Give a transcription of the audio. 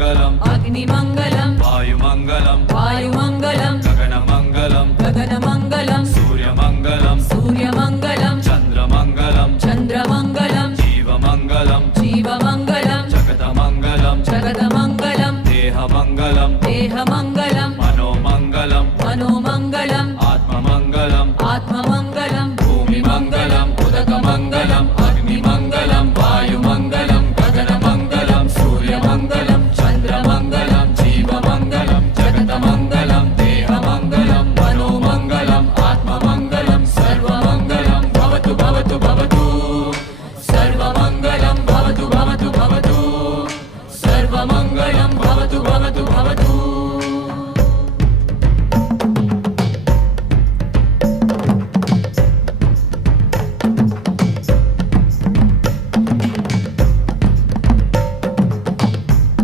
अग्निमङ्गलम् अग्निमङ्गलम् वायुमङ्गलम् वायुमङ्गलम् गगनमङ्गलम् गगनमङ्गलम् सूर्यमङ्गलम् सूर्यमङ्गलम् चन्द्रमङ्गलम् चन्द्रमङ्गलम् जीवमङ्गलम् जीवमङ्गलम् जगतमङ्गलम् जगदमङ्गलम् देहमङ्गलम् देहमङ्गलम् मनोमङ्गलम् मनोमङ्गलम् आत्ममङ्गलम् आत्ममङ्गलम् भूमिमङ्गलम् उदकमङ्गलम् अग्निमङ्गलम् वायुमङ्गलम् गगनमङ्गलम् सूर्यमङ्गलम् चन्द्रमङ्गलम् जीवमङ्गलम् जगतमङ्गलम् देहमङ्गलम् मनोमङ्गलम् आत्ममङ्गलम् सर्वमङ्गलम् भवतु भवतु भवतु सर्वमङ्गलम् भवतु भवतु भवतु सर्वमङ्गलम् भवतु भवतु भवतु